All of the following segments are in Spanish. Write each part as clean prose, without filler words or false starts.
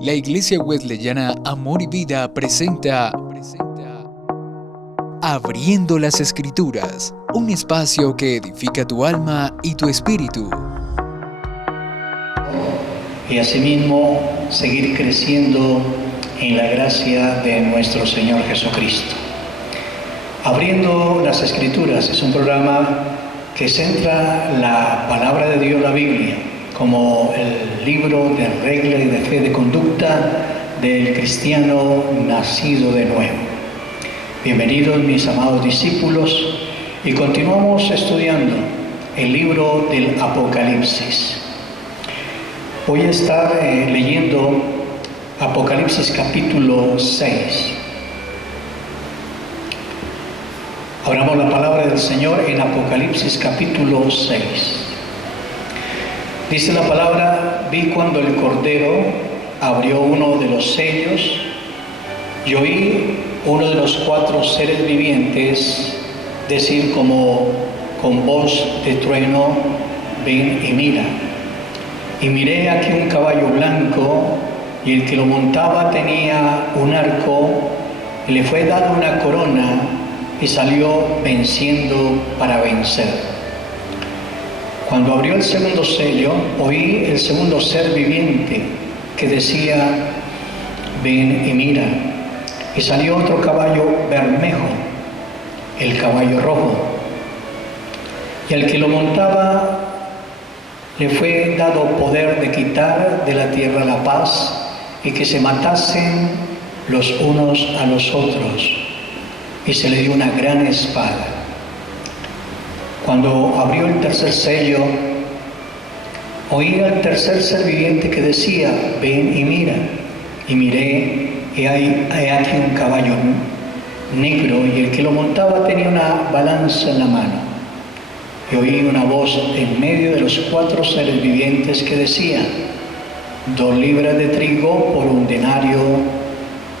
La Iglesia Wesleyana Amor y Vida presenta Abriendo las Escrituras, un espacio que edifica tu alma y tu espíritu. Y asimismo seguir creciendo en la gracia de nuestro Señor Jesucristo. Abriendo las Escrituras es un programa que centra la palabra de Dios, la Biblia, como el libro de regla y de fe de conducta del cristiano nacido de nuevo. Bienvenidos mis amados discípulos, y continuamos estudiando el libro del Apocalipsis. Voy a estar leyendo Apocalipsis capítulo 6. Abramos la palabra del Señor en Apocalipsis capítulo 6. Dice la palabra: vi cuando el Cordero abrió uno de los sellos y oí uno de los cuatro seres vivientes decir como con voz de trueno: ven y mira. Y miré aquí un caballo blanco, y el que lo montaba tenía un arco, y le fue dada una corona, y salió venciendo para vencer. Cuando abrió el segundo sello, oí el segundo ser viviente que decía: ven y mira. Y salió otro caballo bermejo, el caballo rojo. Y al que lo montaba le fue dado poder de quitar de la tierra la paz, y que se matasen los unos a los otros. Y se le dio una gran espada. Cuando abrió el tercer sello, oí al tercer ser viviente que decía: ven y mira. Y miré, y hay aquí un caballo negro, y el que lo montaba tenía una balanza en la mano. Y oí una voz en medio de los cuatro seres vivientes que decía: 2 libras de trigo por 1 denario,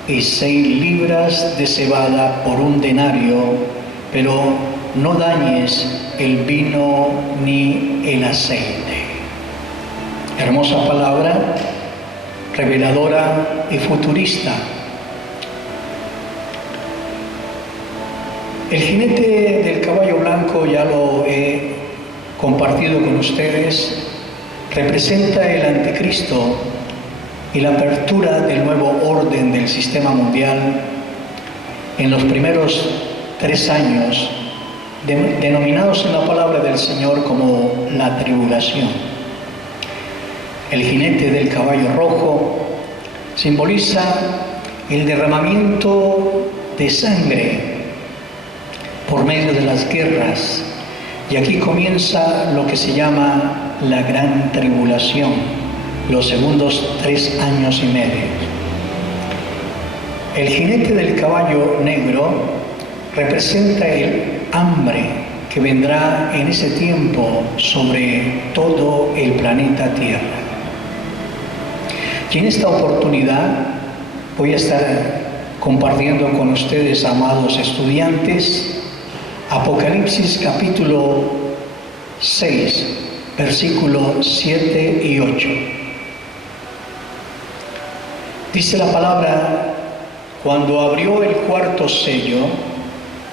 y 6 libras de cebada por 1 denario, pero no dañes el vino ni el aceite. Hermosa palabra, reveladora y futurista. El jinete del caballo blanco, ya lo he compartido con ustedes, representa el anticristo y la apertura del nuevo orden del sistema mundial en los primeros 3 años, denominados en la palabra del Señor como la tribulación. El jinete del caballo rojo simboliza el derramamiento de sangre por medio de las guerras, y aquí comienza lo que se llama la gran tribulación, los segundos 3 años y medio. El jinete del caballo negro representa el hambre que vendrá en ese tiempo sobre todo el planeta Tierra. Y en esta oportunidad voy a estar compartiendo con ustedes, amados estudiantes, Apocalipsis capítulo 6, versículos 7 y 8. Dice la palabra: cuando abrió el cuarto sello,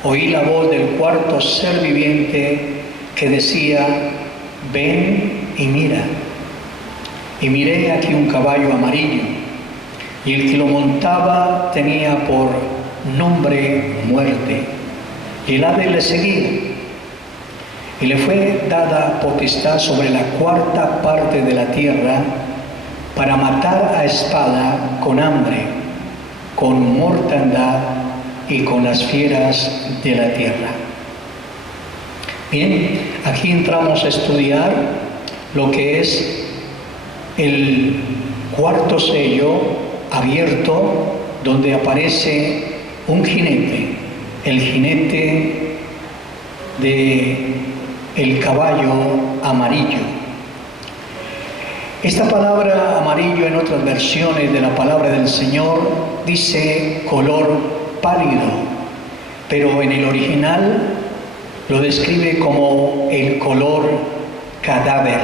oí la voz del cuarto ser viviente que decía: ven y mira. Y miré aquí un caballo amarillo, y el que lo montaba tenía por nombre Muerte, y el Hades le seguía. Y le fue dada potestad sobre la 4ª parte de la tierra, para matar a espada, con hambre, con mortandad y con las fieras de la tierra. Bien, aquí entramos a estudiar lo que es el cuarto sello abierto, donde aparece un jinete, el jinete del caballo amarillo. Esta palabra amarillo, en otras versiones de la palabra del Señor, dice color pálido, pero en el original lo describe como el color cadáver,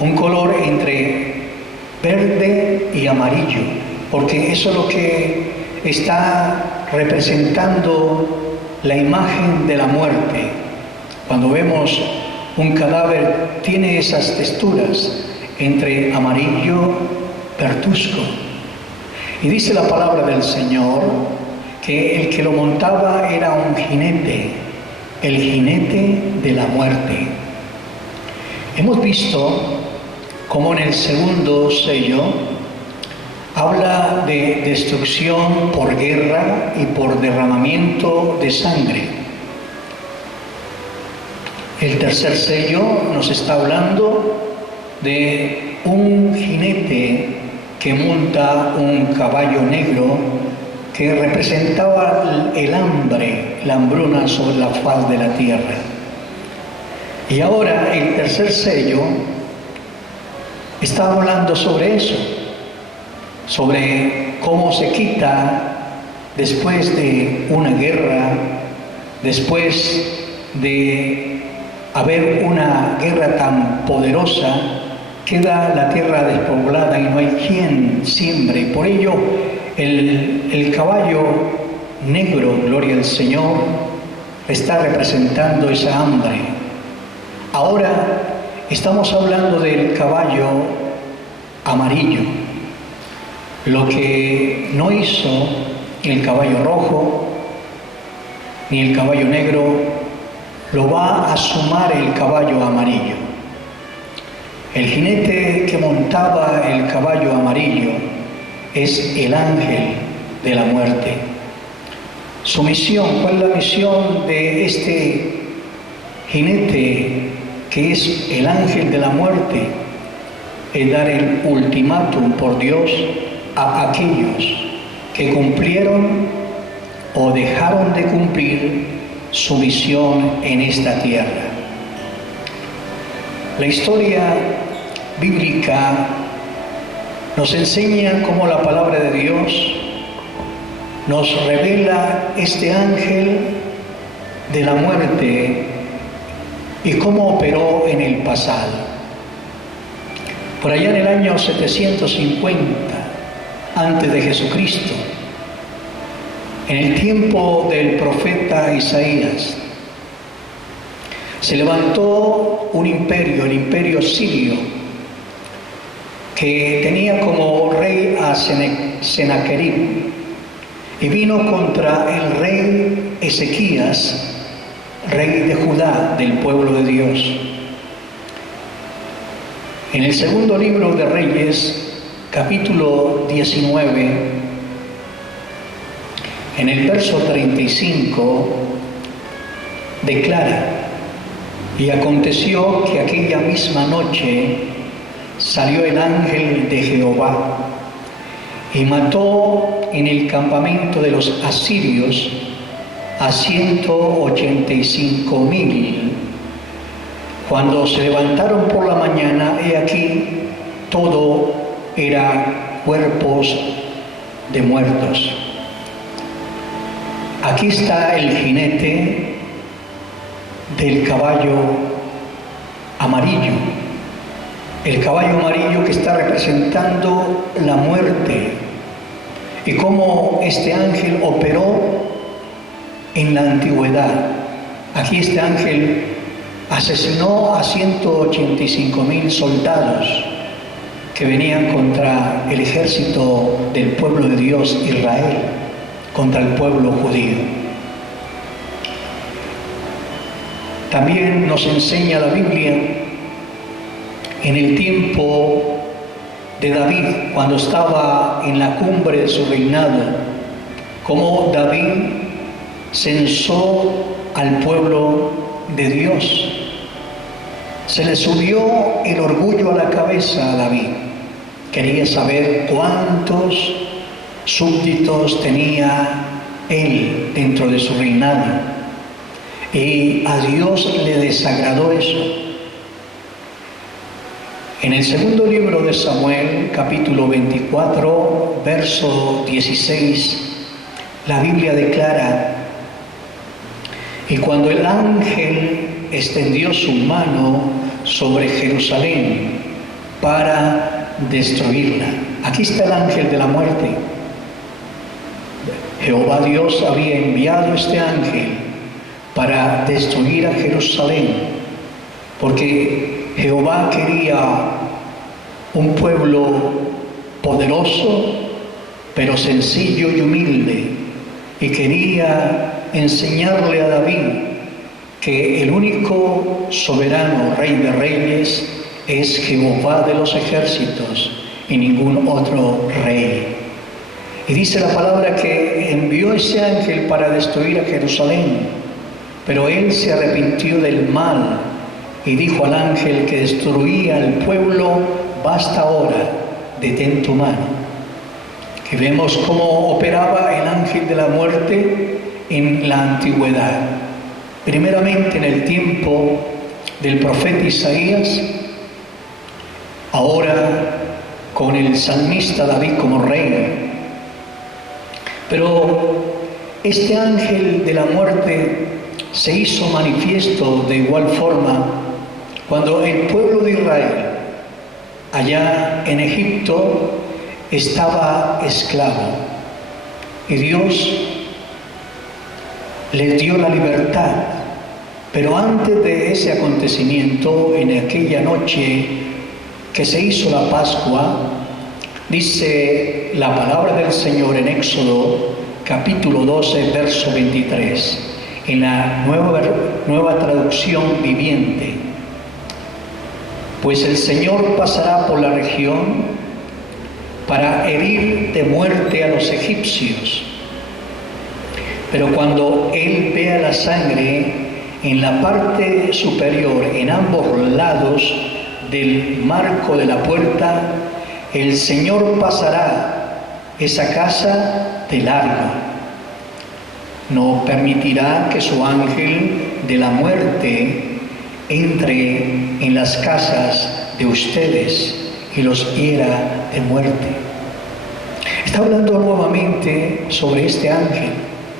un color entre verde y amarillo, porque eso es lo que está representando la imagen de la muerte. Cuando vemos un cadáver, tiene esas texturas entre amarillo, verduzco. Y dice la palabra del Señor que el que lo montaba era un jinete, el jinete de la muerte. Hemos visto cómo en el segundo sello habla de destrucción por guerra y por derramamiento de sangre. El tercer sello nos está hablando de un jinete que monta un caballo negro que representaba el hambre, la hambruna sobre la faz de la tierra. Y ahora el tercer sello está hablando sobre eso, sobre cómo se quita después de una guerra, después de haber una guerra tan poderosa, queda la tierra despoblada y no hay quien siembre. Por ello, el caballo negro, gloria al Señor, está representando esa hambre. Ahora estamos hablando del caballo amarillo. Lo que no hizo el caballo rojo ni el caballo negro, lo va a sumar el caballo amarillo. El jinete que montaba el caballo amarillo es el ángel de la muerte. Su misión, ¿cuál es la misión de este jinete que es el ángel de la muerte? Es dar el ultimátum por Dios a aquellos que cumplieron o dejaron de cumplir su misión en esta tierra. La historia bíblica nos enseña cómo la palabra de Dios nos revela este ángel de la muerte y cómo operó en el pasado. Por allá en el año 750 antes de Jesucristo, en el tiempo del profeta Isaías, se levantó un imperio, el imperio sirio, que tenía como rey a Sennacherib, y vino contra el rey Ezequías, rey de Judá, del pueblo de Dios. En el segundo libro de Reyes, capítulo 19, en el verso 35, declara: y aconteció que aquella misma noche salió el ángel de Jehová y mató en el campamento de los asirios a 185,000. Cuando se levantaron por la mañana, he aquí, todo era cuerpos de muertos. Aquí está el jinete del caballo amarillo. El caballo amarillo que está representando la muerte y cómo este ángel operó en la antigüedad. Aquí este ángel asesinó a 185,000 soldados que venían contra el ejército del pueblo de Dios, Israel, contra el pueblo judío. También nos enseña la Biblia en el tiempo de David, cuando estaba en la cumbre de su reinado, cómo David censó al pueblo de Dios. Se le subió el orgullo a la cabeza a David. Quería saber cuántos súbditos tenía él dentro de su reinado. Y a Dios le desagradó eso. En el segundo libro de Samuel, capítulo 24, verso 16, la Biblia declara: y cuando el ángel extendió su mano sobre Jerusalén para destruirla. Aquí está el ángel de la muerte. Jehová Dios había enviado este ángel para destruir a Jerusalén, porque Jehová quería un pueblo poderoso, pero sencillo y humilde, y quería enseñarle a David que el único soberano Rey de Reyes es Jehová de los ejércitos y ningún otro rey. Y dice la palabra que envió ese ángel para destruir a Jerusalén, pero él se arrepintió del mal y dijo al ángel que destruía al pueblo: basta ahora, detén tu mano. Y vemos cómo operaba el ángel de la muerte en la antigüedad. Primeramente en el tiempo del profeta Isaías, ahora con el salmista David como rey. Pero este ángel de la muerte se hizo manifiesto de igual forma cuando el pueblo de Israel, allá en Egipto, estaba esclavo. Y Dios les dio la libertad. Pero antes de ese acontecimiento, en aquella noche que se hizo la Pascua, dice la palabra del Señor en Éxodo capítulo 12, verso 23, en la nueva traducción viviente: pues el Señor pasará por la región para herir de muerte a los egipcios, pero cuando Él vea la sangre en la parte superior, en ambos lados del marco de la puerta, el Señor pasará esa casa de largo. No permitirá que su ángel de la muerte entre en las casas de ustedes y los hiera de muerte. Está hablando nuevamente sobre este ángel,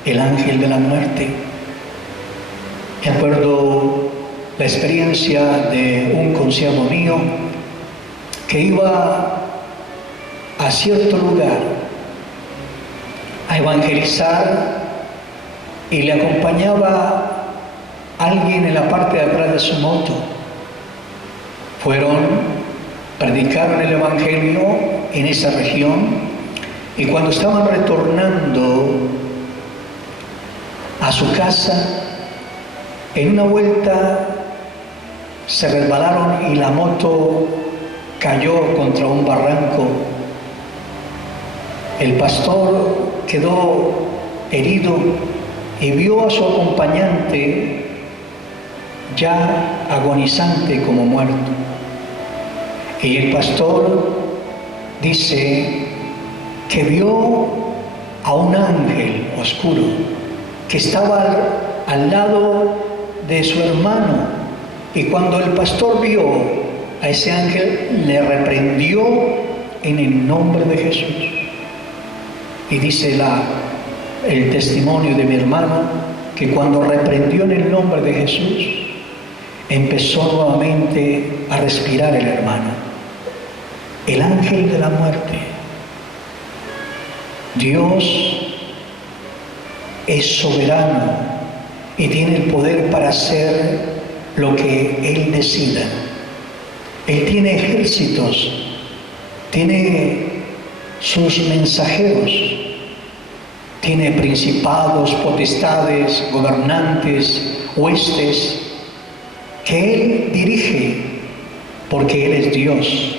el ángel de la muerte. Me acuerdo la experiencia de un consiervo mío que iba a cierto lugar a evangelizar y le acompañaba alguien en la parte de atrás de su moto. Predicaron el evangelio en esa región, y cuando estaban retornando a su casa, en una vuelta se resbalaron y la moto cayó contra un barranco. El pastor quedó herido y vio a su acompañante ya agonizante como muerto. Y el pastor dice que vio a un ángel oscuro que estaba al lado de su hermano, y cuando el pastor vio a ese ángel, le reprendió en el nombre de Jesús. Y dice el testimonio de mi hermano que cuando reprendió en el nombre de Jesús, empezó nuevamente a respirar el hermano. El ángel de la muerte. Dios es soberano y tiene el poder para hacer lo que Él decida. Él tiene ejércitos, tiene sus mensajeros, tiene principados, potestades, gobernantes, huestes, que Él dirige, porque Él es Dios.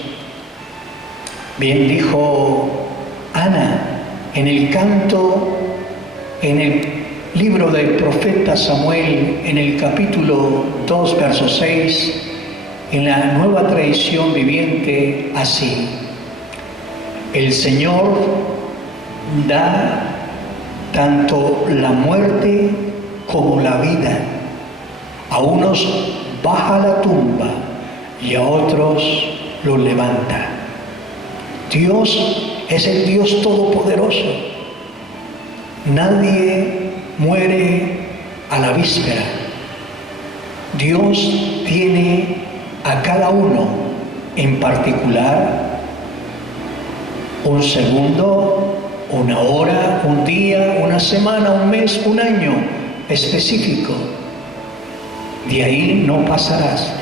Bien dijo Ana en el canto, en el libro del profeta Samuel, en el capítulo 2, verso 6, en la nueva tradición viviente, así: el Señor da tanto la muerte como la vida. A unos baja la tumba y a otros los levanta. Dios es el Dios todopoderoso. Nadie muere a la víspera. Dios tiene a cada uno en particular un segundo, una hora, un día, una semana, un mes, un año específico. De ahí no pasarás.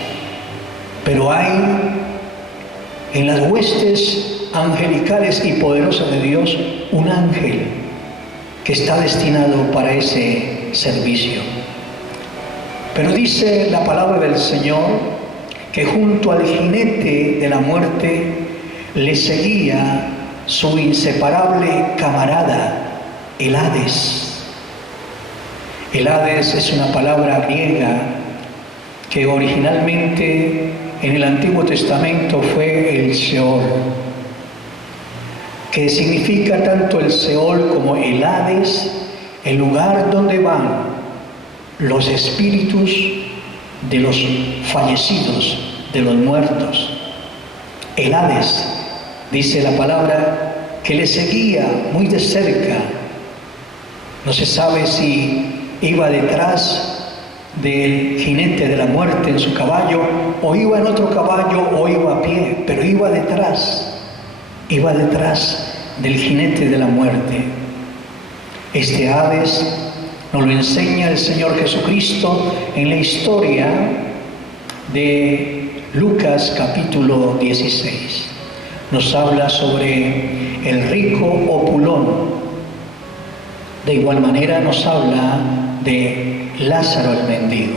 Pero hay en las huestes angelicales y poderosas de Dios un ángel que está destinado para ese servicio. Pero dice la palabra del Señor que junto al jinete de la muerte le seguía su inseparable camarada, el Hades. El Hades es una palabra griega que originalmente en el Antiguo Testamento fue el Seol, que significa tanto el Seol como el Hades, el lugar donde van los espíritus de los fallecidos, de los muertos. El Hades, dice la palabra, que le seguía muy de cerca. No se sabe si iba detrás del jinete de la muerte en su caballo, o iba en otro caballo, o iba a pie, pero iba detrás del jinete de la muerte. Este Hades nos lo enseña el Señor Jesucristo en la historia de Lucas capítulo 16. Nos habla sobre el rico opulón. De igual manera nos habla de Lázaro el mendigo.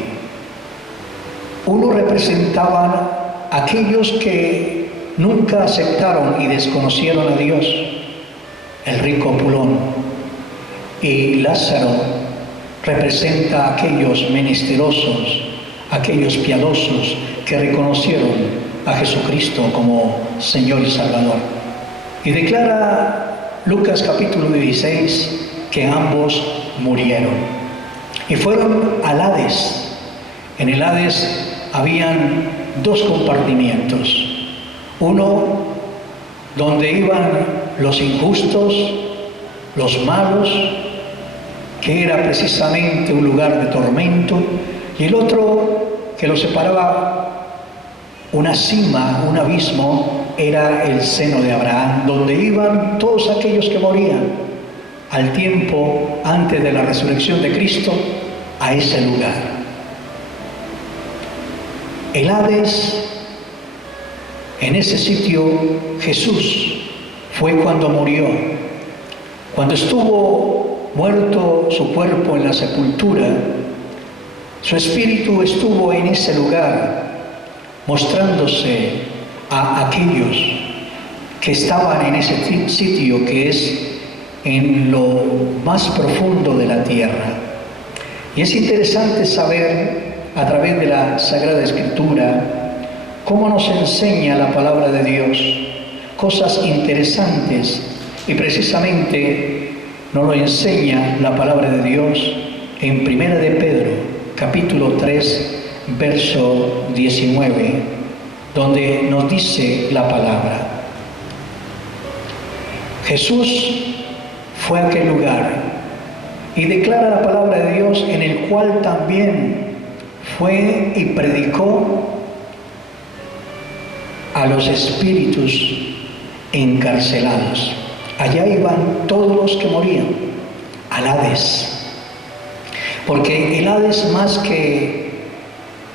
Uno representaban a aquellos que nunca aceptaron y desconocieron a Dios, el rico opulón. Y Lázaro representa a aquellos menesterosos, aquellos piadosos que reconocieron a Jesucristo como Señor y Salvador. Y declara Lucas capítulo 16 que ambos murieron y fueron al Hades. En el Hades habían dos compartimientos. Uno donde iban los injustos, los malos, que era precisamente un lugar de tormento, y el otro que los separaba una cima, un abismo, era el seno de Abraham, donde iban todos aquellos que morían al tiempo antes de la resurrección de Cristo a ese lugar. El Hades, en ese sitio Jesús fue cuando murió. Cuando estuvo muerto su cuerpo en la sepultura, su espíritu estuvo en ese lugar, mostrándose a aquellos que estaban en ese sitio que es en lo más profundo de la tierra. Y es interesante saber a través de la Sagrada Escritura cómo nos enseña la palabra de Dios cosas interesantes, y precisamente nos lo enseña la palabra de Dios en Primera de Pedro capítulo 3 verso 19, donde nos dice la palabra: Jesús fue a aquel lugar y declara la palabra de Dios, en el cual también fue y predicó a los espíritus encarcelados. Allá iban todos los que morían, al Hades. Porque el Hades, más que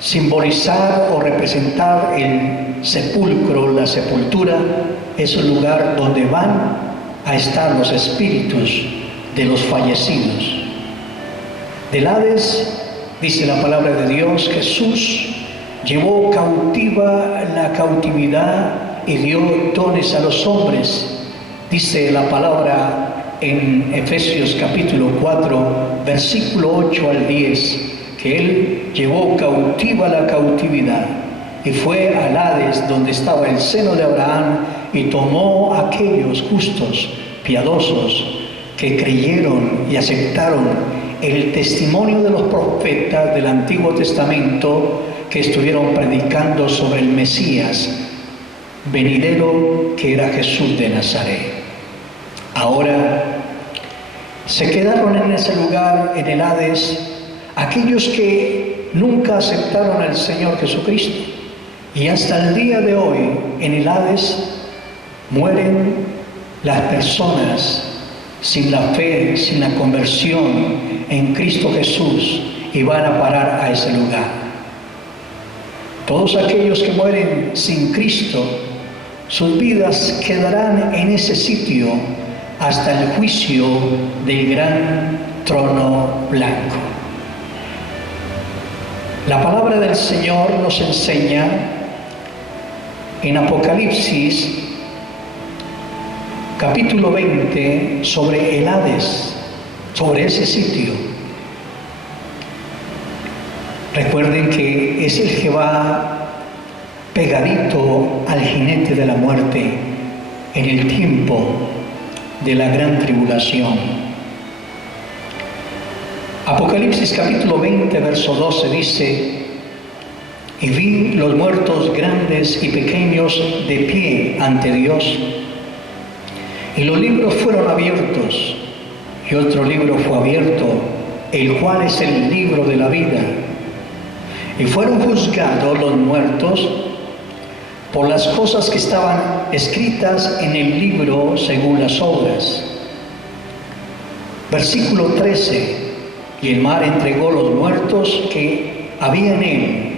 simbolizar o representar el sepulcro, la sepultura, es un lugar donde van a estar los espíritus de los fallecidos. Del Hades, dice la palabra de Dios, Jesús llevó cautiva la cautividad y dio dones a los hombres. Dice la palabra en Efesios capítulo 4, versículo 8 al 10, que Él llevó cautiva la cautividad y fue al Hades, donde estaba el seno de Abraham, y tomó a aquellos justos, piadosos, que creyeron y aceptaron el testimonio de los profetas del Antiguo Testamento, que estuvieron predicando sobre el Mesías venidero, que era Jesús de Nazaret. Ahora se quedaron en ese lugar, en el Hades, aquellos que nunca aceptaron al Señor Jesucristo, y hasta el día de hoy en el Hades mueren las personas sin la fe, sin la conversión en Cristo Jesús, y van a parar a ese lugar. Todos aquellos que mueren sin Cristo, sus vidas quedarán en ese sitio hasta el juicio del gran trono blanco. La palabra del Señor nos enseña en Apocalipsis capítulo 20 sobre el Hades, sobre ese sitio. Recuerden que es el que va pegadito al jinete de la muerte en el tiempo de la gran tribulación. Apocalipsis capítulo 20, verso 12 dice: y vi los muertos grandes y pequeños de pie ante Dios, y los libros fueron abiertos, y otro libro fue abierto, el cual es el libro de la vida. Y fueron juzgados los muertos por las cosas que estaban escritas en el libro según las obras. Versículo 13: y el mar entregó los muertos que había en él,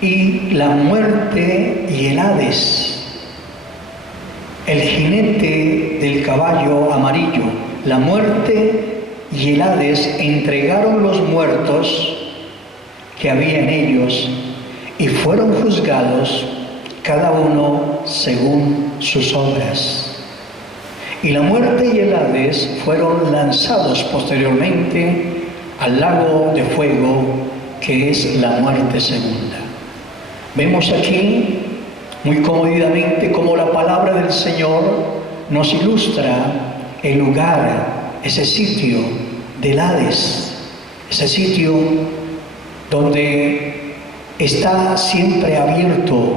y la muerte y el Hades, el jinete del caballo amarillo, la muerte y el Hades entregaron los muertos que había en ellos, y fueron juzgados cada uno según sus obras. Y la muerte y el Hades fueron lanzados posteriormente al lago de fuego, que es la muerte segunda. Vemos aquí muy comodidamente cómo la palabra del Señor nos ilustra el lugar, ese sitio del Hades, ese sitio donde está siempre abierto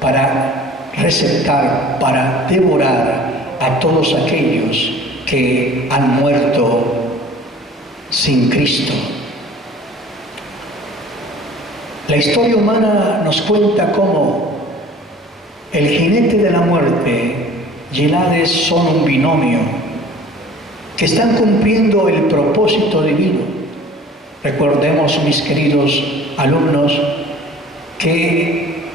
para receptar, para devorar a todos aquellos que han muerto sin Cristo. La historia humana nos cuenta cómo el jinete de la muerte y el Hades son un binomio que están cumpliendo el propósito divino. Recordemos, mis queridos alumnos, que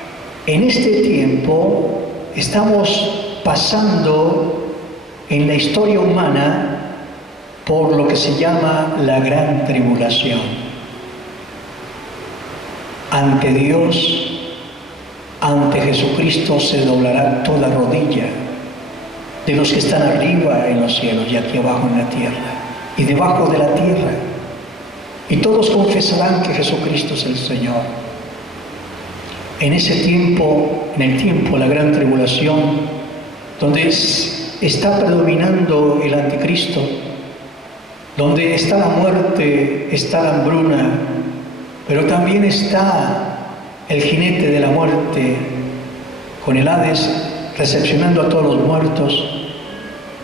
en este tiempo estamos pasando en la historia humana por lo que se llama la gran tribulación. Ante Dios, ante Jesucristo se doblará toda rodilla, de los que están arriba en los cielos y aquí abajo en la tierra y debajo de la tierra. Y todos confesarán que Jesucristo es el Señor. En ese tiempo, en el tiempo de la gran tribulación, donde está predominando el anticristo, donde está la muerte, está la hambruna, pero también está el jinete de la muerte con el Hades recepcionando a todos los muertos.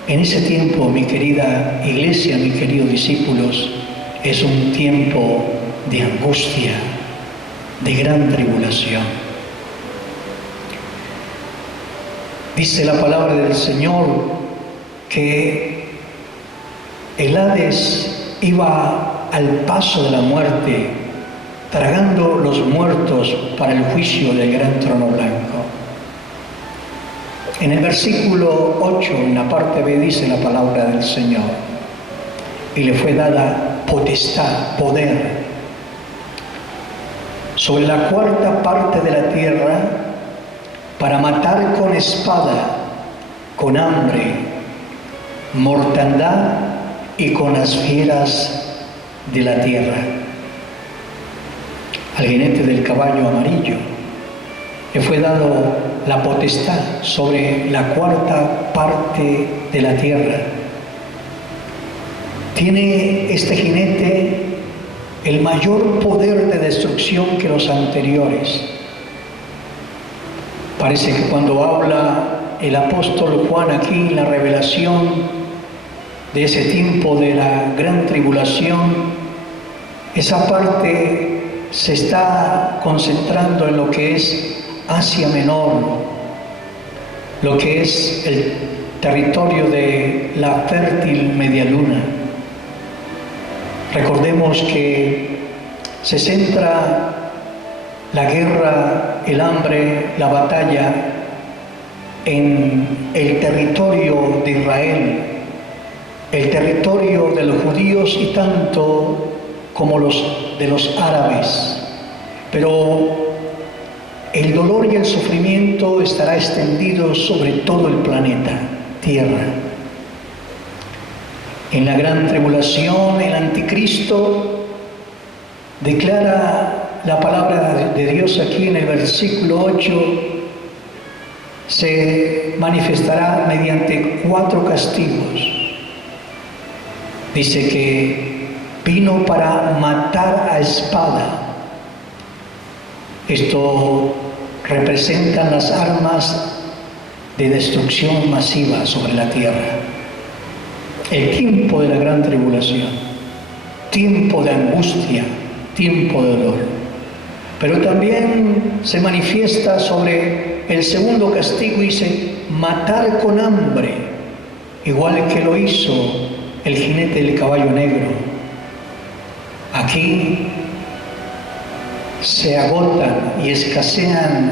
En ese tiempo, mi querida iglesia, mis queridos discípulos, es un tiempo de angustia, de gran tribulación. Dice la palabra del Señor que el Hades iba al paso de la muerte, tragando los muertos para el juicio del gran trono blanco. En el versículo 8, en la parte B, dice la palabra del Señor: y le fue dada potestad, poder, sobre la cuarta parte de la tierra, para matar con espada, con hambre, mortandad y con las fieras de la tierra. Al jinete del caballo amarillo le fue dado la potestad sobre la cuarta parte de la tierra. Tiene este jinete el mayor poder de destrucción que los anteriores. Parece que cuando habla el apóstol Juan aquí en la revelación de ese tiempo de la gran tribulación, esa parte se está concentrando en lo que es Asia Menor, lo que es territorio de la fértil Medialuna. Recordemos que se centra la guerra, el hambre, la batalla en el territorio de Israel, el territorio de los judíos y tanto como los de los árabes. Pero el dolor y el sufrimiento estará extendido sobre todo el planeta Tierra. En la gran tribulación, el anticristo declara la palabra de Dios aquí en el versículo 8, se manifestará mediante 4 castigos. Dice que vino para matar a espada. Esto representan las armas de destrucción masiva sobre la tierra. El tiempo de la gran tribulación, tiempo de angustia, tiempo de dolor. Pero también se manifiesta sobre el segundo castigo, dice, matar con hambre, igual que lo hizo el jinete del caballo negro. Aquí se agotan y escasean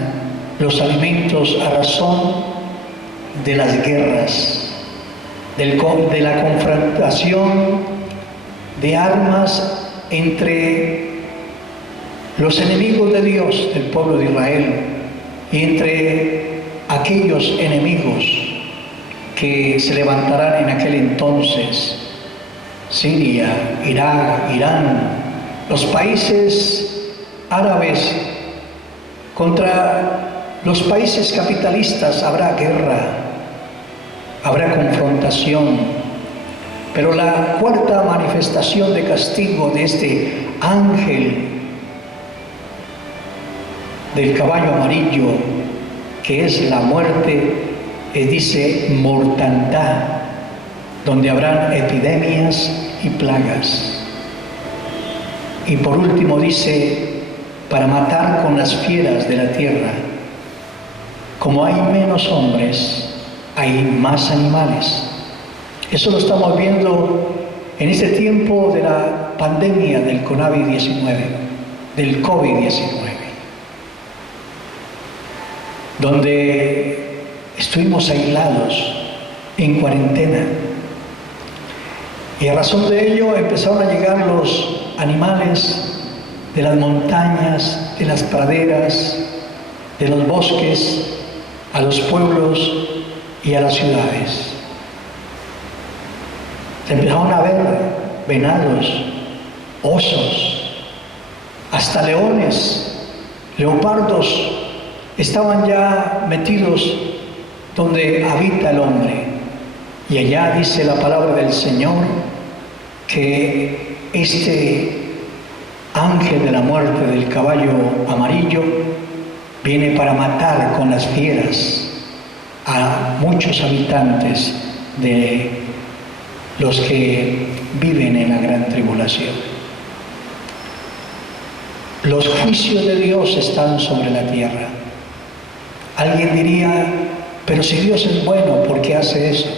los alimentos a razón de las guerras, de la confrontación de armas entre los enemigos de Dios, del pueblo de Israel, y entre aquellos enemigos que se levantarán en aquel entonces: Siria, Irak, Irán, los países árabes. Contra los países capitalistas habrá guerra, habrá confrontación. Pero la cuarta manifestación de castigo de este ángel del caballo amarillo, que es la muerte, dice mortandad, donde habrán epidemias y plagas. Y por último dice, para matar con las fieras de la tierra. Como hay menos hombres, hay más animales. Eso lo estamos viendo en este tiempo de la pandemia del COVID-19, donde estuvimos aislados, en cuarentena. Y a razón de ello empezaron a llegar los animales de las montañas, de las praderas, de los bosques, a los pueblos y a las ciudades. Se empezaron a ver venados, osos, hasta leones, leopardos, estaban ya metidos donde habita el hombre. Y allá dice la palabra del Señor que este ángel de la muerte del caballo amarillo viene para matar con las fieras a muchos habitantes de los que viven en la gran tribulación. Los juicios de Dios están sobre la tierra. Alguien diría, pero si Dios es bueno, ¿por qué hace eso?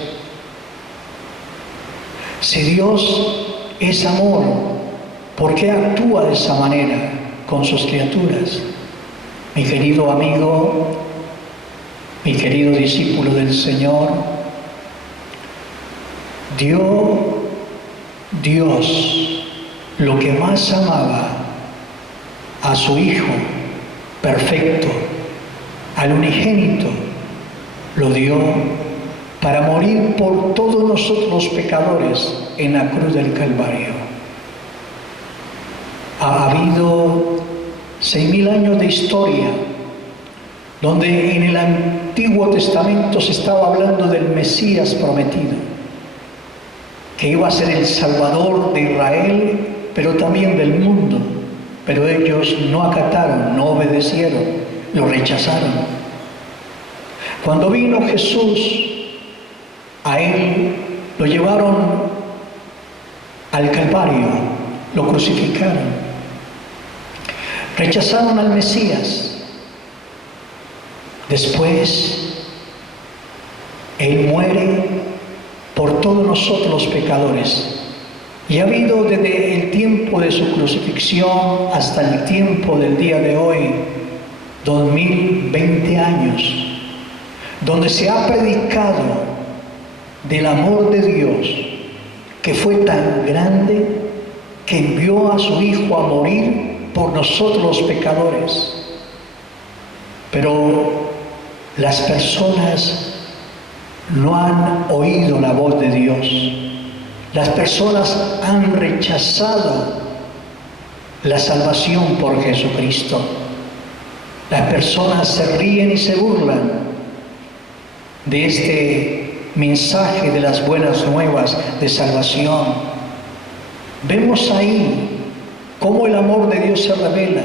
Si Dios es amor, ¿por qué actúa de esa manera con sus criaturas? Mi querido amigo, mi querido discípulo del Señor, dio Dios lo que más amaba a su Hijo perfecto, al unigénito, lo dio para morir por todos nosotros los pecadores en la cruz del Calvario. Ha habido 6.000 años de historia donde en el Antiguo Testamento se estaba hablando del Mesías prometido, que iba a ser el Salvador de Israel, pero también del mundo. Pero ellos no acataron, no obedecieron, lo rechazaron. Cuando vino Jesús, a él lo llevaron al Calvario, lo crucificaron. Rechazaron al Mesías. Después, Él muere por todos nosotros los pecadores. Y ha habido desde el tiempo de su crucifixión hasta el tiempo del día de hoy, 2020 años, donde se ha predicado del amor de Dios, que fue tan grande que envió a su Hijo a morir por nosotros los pecadores. Pero las personas no han oído la voz de Dios. Las personas han rechazado la salvación por Jesucristo. Las personas se ríen y se burlan de este mensaje de las buenas nuevas de salvación. Vemos ahí cómo el amor de Dios se revela.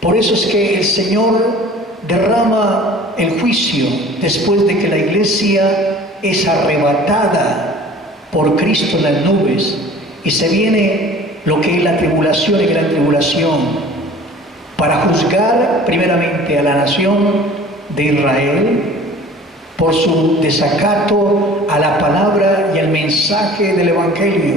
Por eso es que el Señor derrama el juicio después de que la iglesia es arrebatada por Cristo en las nubes y se viene lo que es la tribulación y gran tribulación para juzgar primeramente a la nación de Israel por su desacato a la palabra y al mensaje del Evangelio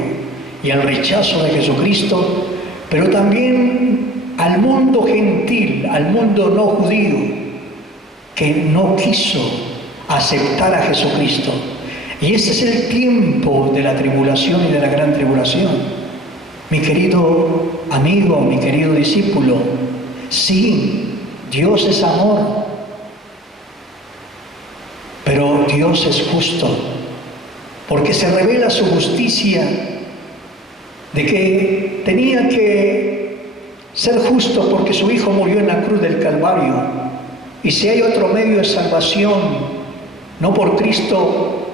y al rechazo de Jesucristo, pero también al mundo gentil, al mundo no judío, que no quiso aceptar a Jesucristo. Y ese es el tiempo de la tribulación y de la gran tribulación. Mi querido amigo, mi querido discípulo, sí, Dios es amor, pero Dios es justo, porque se revela su justicia de que tenía que ser justo porque su Hijo murió en la cruz del Calvario. Y si hay otro medio de salvación, no por Cristo,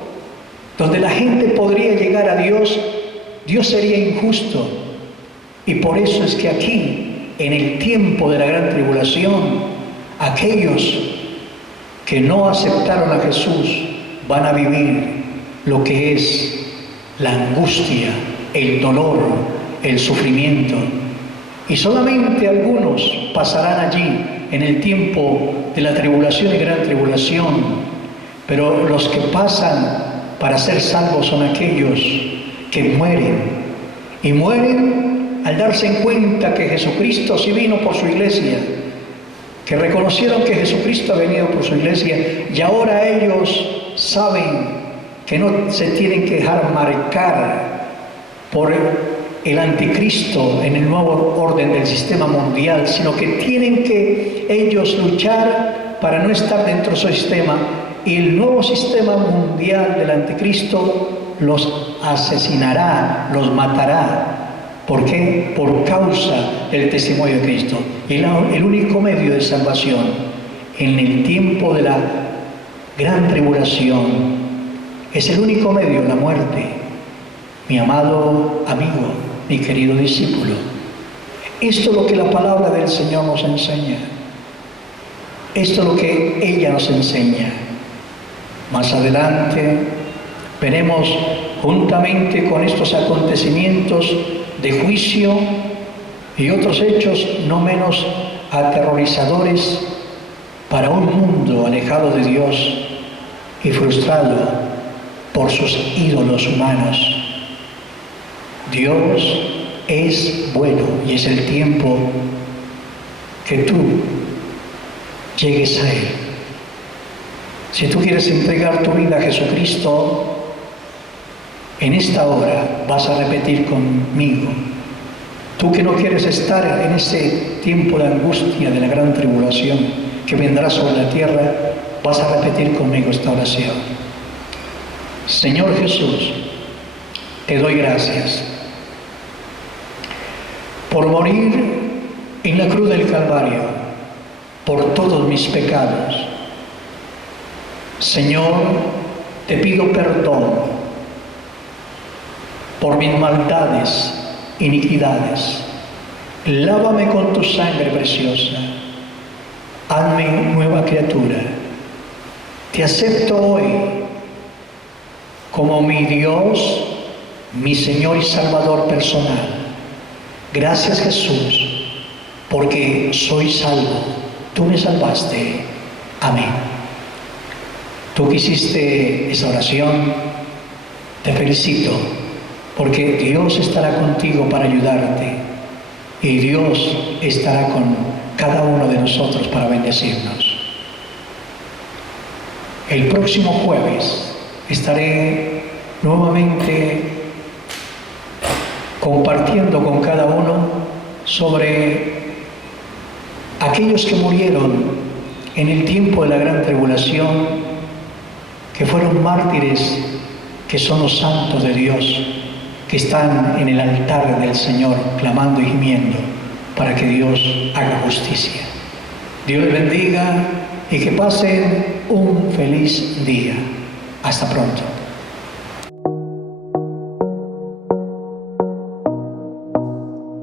donde la gente podría llegar a Dios, Dios sería injusto. Y por eso es que aquí, en el tiempo de la gran tribulación, aquellos que no aceptaron a Jesús van a vivir lo que es la angustia, el dolor, el sufrimiento. Y solamente algunos pasarán allí en el tiempo de la tribulación y gran tribulación, pero los que pasan para ser salvos son aquellos que mueren, y mueren al darse en cuenta que Jesucristo sí vino por su iglesia, que reconocieron que Jesucristo ha venido por su iglesia, y ahora ellos saben que no se tienen que dejar marcar por el anticristo en el nuevo orden del sistema mundial, sino que tienen que ellos luchar para no estar dentro de su sistema, y el nuevo sistema mundial del anticristo los asesinará, los matará. ¿Por qué? Por causa del testimonio de Cristo. Y el único medio de salvación en el tiempo de la gran tribulación es el único medio, la muerte. Mi amado amigo, mi querido discípulo, esto es lo que la palabra del Señor nos enseña. Esto es lo que ella nos enseña. Más adelante veremos, juntamente con estos acontecimientos de juicio y otros hechos no menos aterrorizadores para un mundo alejado de Dios y frustrado por sus ídolos humanos. Dios es bueno y es el tiempo que tú llegues a Él. Si tú quieres entregar tu vida a Jesucristo, en esta hora vas a repetir conmigo. Tú que no quieres estar en ese tiempo de angustia, de la gran tribulación que vendrá sobre la tierra, vas a repetir conmigo esta oración. Señor Jesús, te doy gracias por morir en la cruz del Calvario por todos mis pecados. Señor, te pido perdón por mis maldades, iniquidades. Lávame con tu sangre preciosa. Hazme nueva criatura. Te acepto hoy como mi Dios, mi Señor y Salvador personal. Gracias, Jesús, porque soy salvo. Tú me salvaste. Amén. Tú que hiciste esa oración, te felicito, porque Dios estará contigo para ayudarte y Dios estará con cada uno de nosotros para bendecirnos. El próximo jueves estaré nuevamente compartiendo con cada uno sobre aquellos que murieron en el tiempo de la gran tribulación, que fueron mártires, que son los santos de Dios, que están en el altar del Señor clamando y gimiendo para que Dios haga justicia. Dios les bendiga y que pasen un feliz día. Hasta pronto.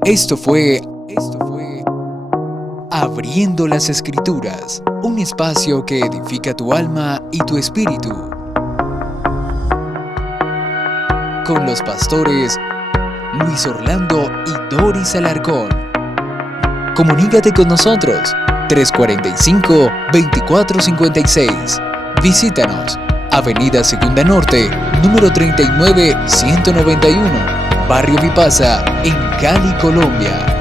Esto fue Abriendo las Escrituras, un espacio que edifica tu alma y tu espíritu. Con los pastores Luis Orlando y Doris Alarcón. Comunícate con nosotros 345-2456. Visítanos, Avenida Segunda Norte, número 39-191, Barrio Vipasa, en Cali, Colombia.